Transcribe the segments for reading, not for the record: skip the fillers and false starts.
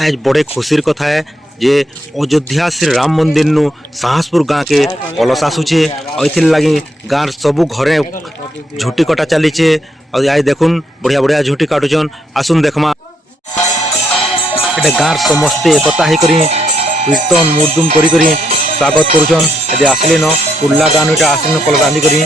आज बड़े खुशी कथा है जे अयोध्या श्री राम मंदिर नु साहसपुर गाँ के कलश आसूचे लगी गाँव सबू घरे झुटी कटा चलीचे और आज देखुन बढ़िया बढ़िया झुटी काटुचन आसुन देखमा गाँव समस्ते एकता ही करी कीर्तन मुर्दुम करी स्वागत करुचन यदि आसले न पुरला गाँव इटा आसले कल रांधि करी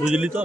बुझली तो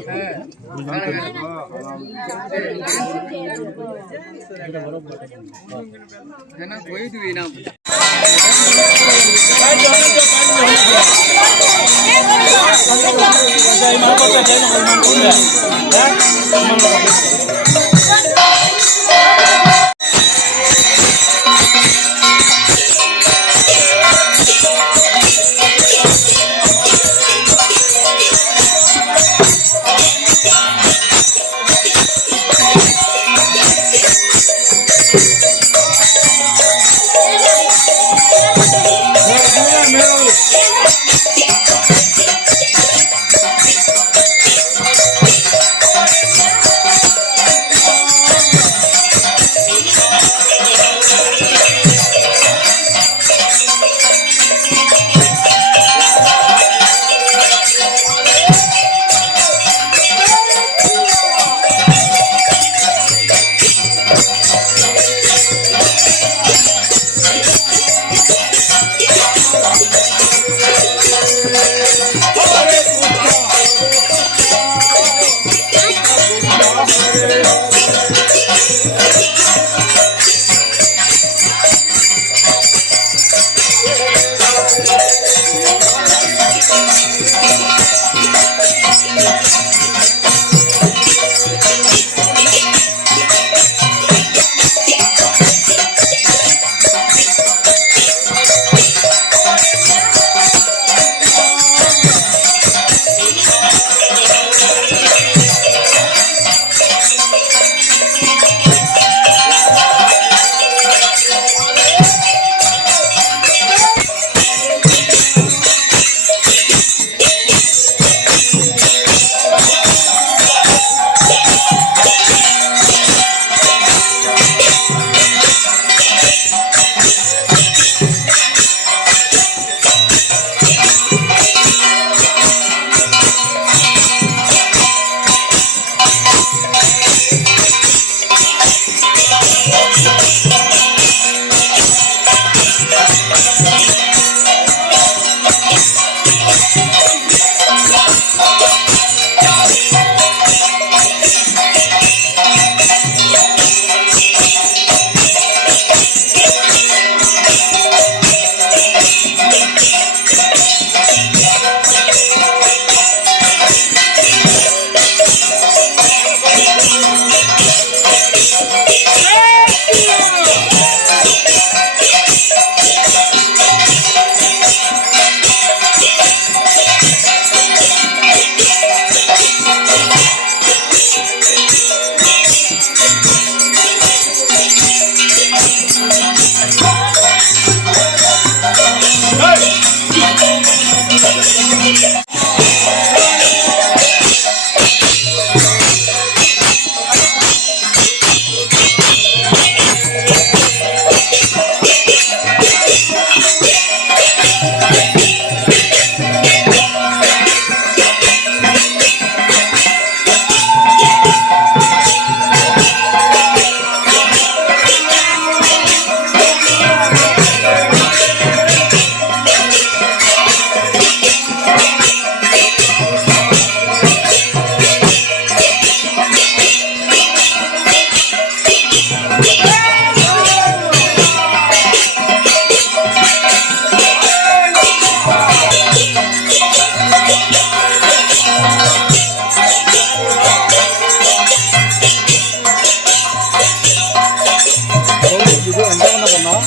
ना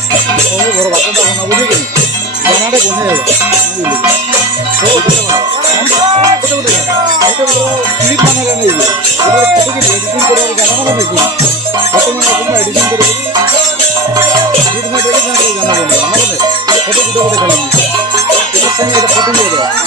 ସବୁ ଘର ବାଟଟା ବନା ବୁଝିକି ଜାନାଟେ ବନେଇ ହେବ କ୍ଲିପ୍ ମାନରେ ନେଇବି ଫଟୋକି ଏଡ଼ିଟିଂ କରିବାର ଜାନା ମାନେ ନେଇକି ଫଟୋ ମାନେ ଏଡ଼ିଟିଂ କରିକି କ୍ଲିପ୍ ମାରେ ଜାନା ବନେଇବା ନା ବନେ ଫଟୋ ଗୋଟେ ଖାଲି ସେମିତି ଏଇଟା ଫଟୋ ବି ହେବ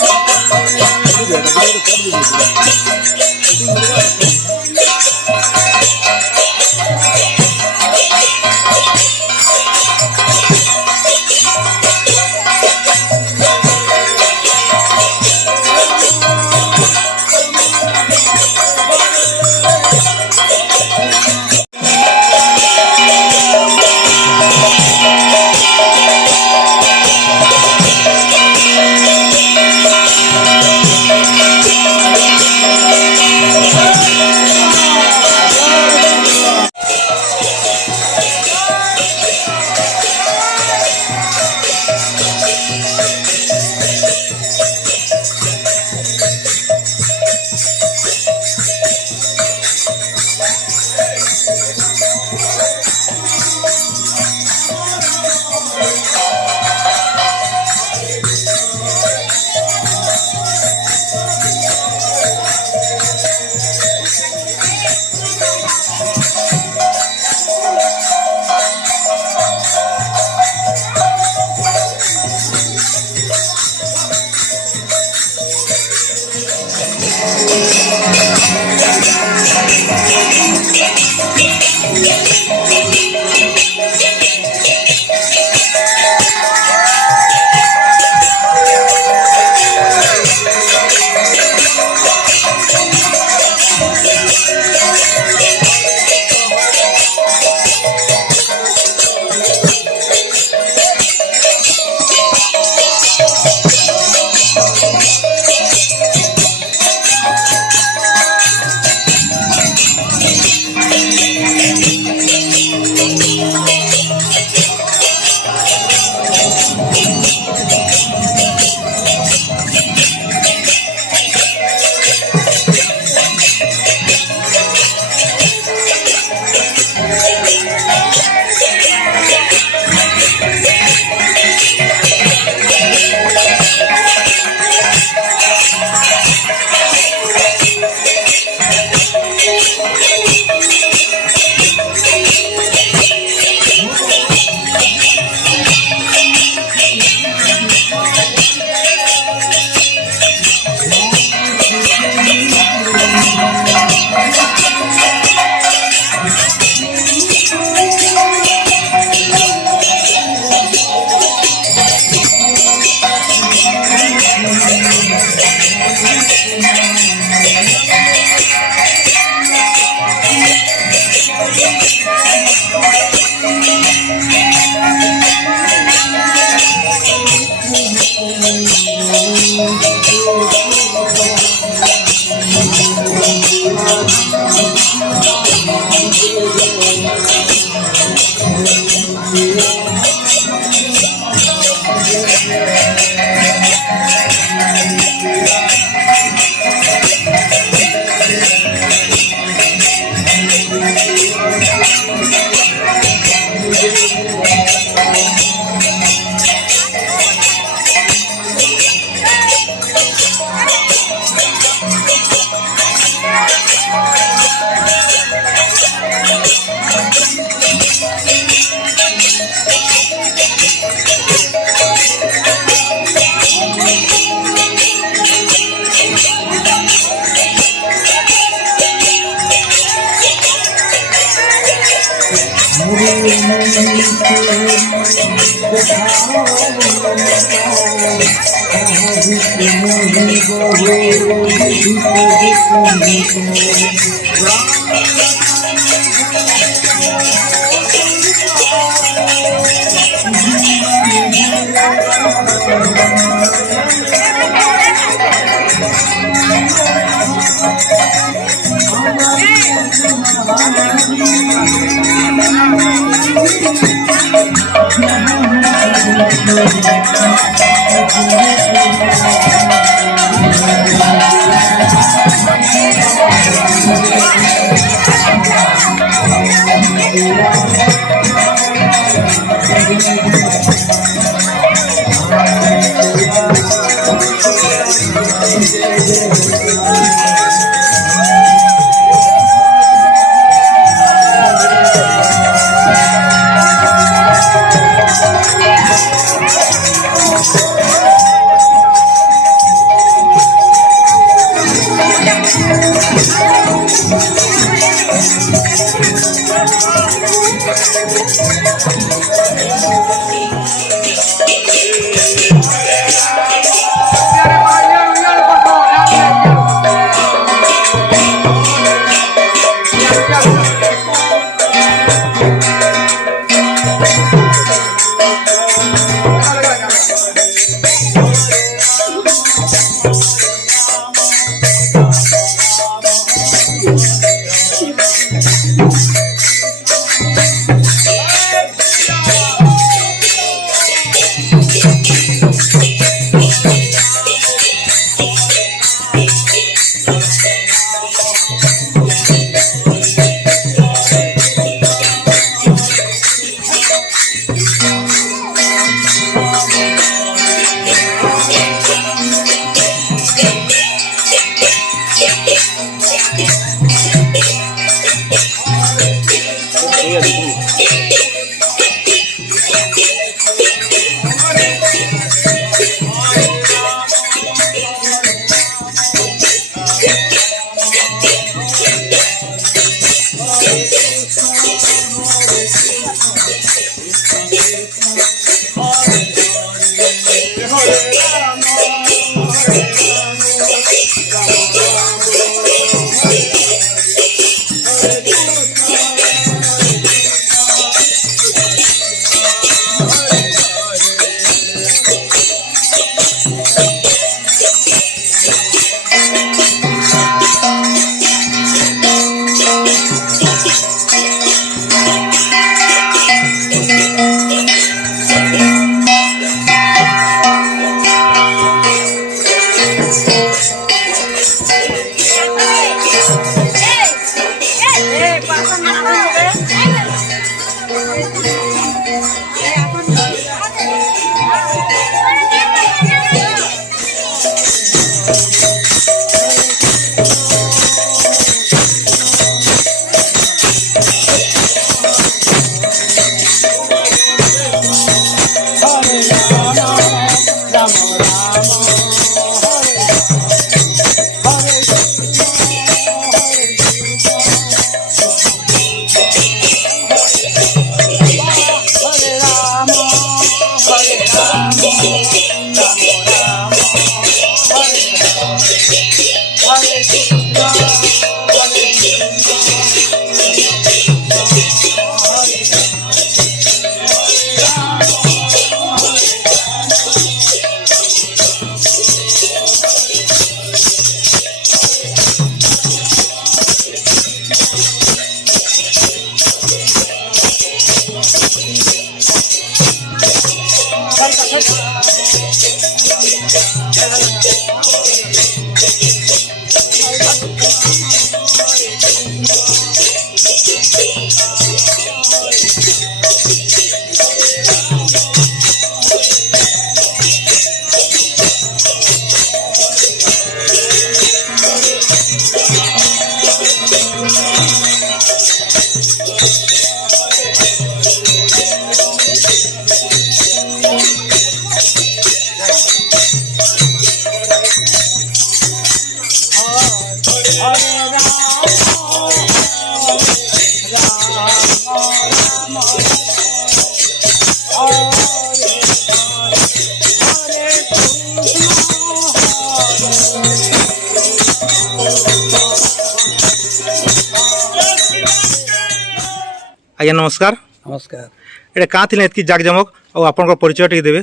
आज्ञा नमस्कार। नमस्कार। एटा कहाँ थी इतनी जाकजमक और आपन परिचय टे देवे?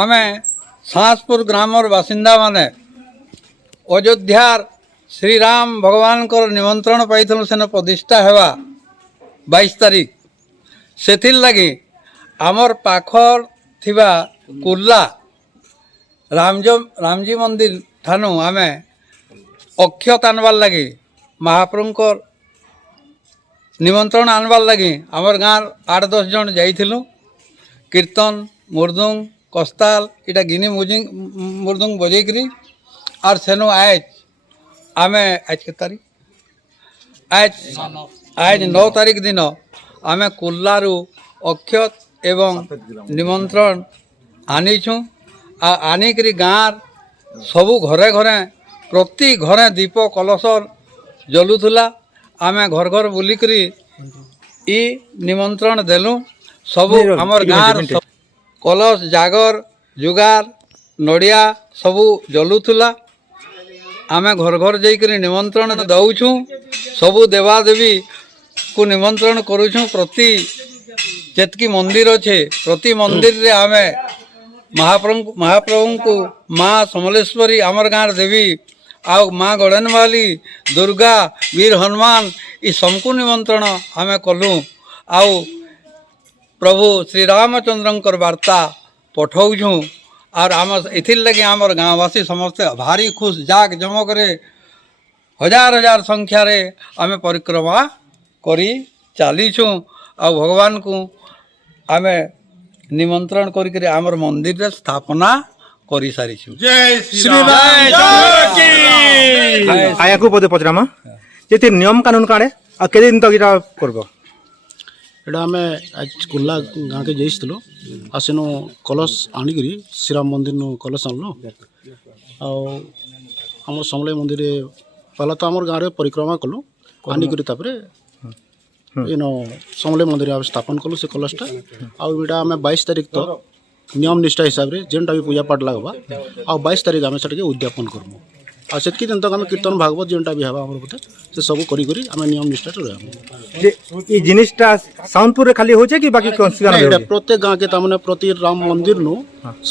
आमे सांसपुर ग्रामर बासिंदा माने अयोध्यार श्रीराम भगवान को निमंत्रण पाई सेन प्रतिष्ठा हेवा 22 तारीख से लगी आमर पाखर थिबा कुर्ला रामजी मंदिर ठानु आमे अक्षत आनबार लगी महाप्रभुंकर निमंत्रण आनबार लगी आमर गाँव 8-10 जन जाइथिलु। कीर्तन मुर्दुंग कस्ताल इटा गिनी मुर्दुंग बजेकरी और सेनु आज आमे आज के तारीख आज 9 तारीख दिन आमे कुल्लारू अक्षत एवं निमंत्रण आनीछू आनिकरी गाँव सबू घरे घरे प्रति घरे दीप कलश जलुला। आमे घर घर बुलिकरी ଇ ନିମନ୍ତ୍ରଣ ଦେଲୁ ସବୁ ଆମର୍ ଗାଁର କଲସ ଜାଗର जुगार नड़िया सबू जलुला आमे घर घर जाइकरी निमंत्रण दउछू सबू देवादेवी को निमंत्रण करूछू प्रति जेतकी मंदिर अच्छे प्रति मंदिर रे आमे महाप्रभु को माँ समलेश्वरी आमर गाँव देवी आउ माँ गड़नवाली दुर्गा वीर हनुमान ये सबको निमंत्रण आमे कलु आउ प्रभु श्री रामचंद्रंकर वार्ता पठाऊँ और आम इथिर लगे आमर गाँववासी समस्ते भारी खुश जाक जमक रे हजार हजार संख्या रे आमे परिक्रमा करी चलीछू आ भगवान को आमे निमंत्रण करी आमर मंदिर रे स्थापना करी सारिछु। जय श्री राम आया को पदे पचरामा जेते नियम कानून काणे आ केते दिन तक इरा करबो एटा आम आज कुल्ला गाँव के जाइलु आ सेन कलश आनिकी श्रीराम मंदिर नु कलश आनलु आम समले मंदिर पहला तो आम गाँव में परिक्रमा कलु आनिकी इन समले मंदिर स्थापन कलु से कलशटा आटा आम 22 तारीख तो नियम निष्ठा हिसाब से जेनटा भी पूजा पाठ लगवा आ 22 तारीख आम से उद्यापन करमु आ सेतकी दिन तक आम कीर्तन भागवत जेनटा भी हवा हमर बते से सब करी करी आम नियम निष्ठा रहमु जे ई जिनिसटा साउंतपुर रे खाली होचे कि बाकी कोन सिगार एटा प्रत्येक गाँव के तामने प्रति राम मंदिर नु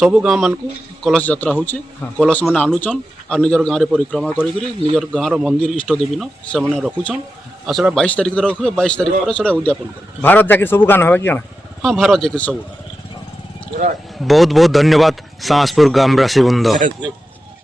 सब गाँव मान को कलश यात्रा होचे कलश माने आनुचन आ निजर गाँव रे परिक्रमा करी करी निजर गाँव रो मंदिर इष्ट देवी न से माने रखुचन आ सेटा 22 तारीख रखबे 22 तारीख पर सेटा उद्यापन कर भारत जाके सब गान हवा कि गाना हां भारत जाके सब बहुत बहुत धन्यवाद सांसपुर ग्रामवासी बंधु।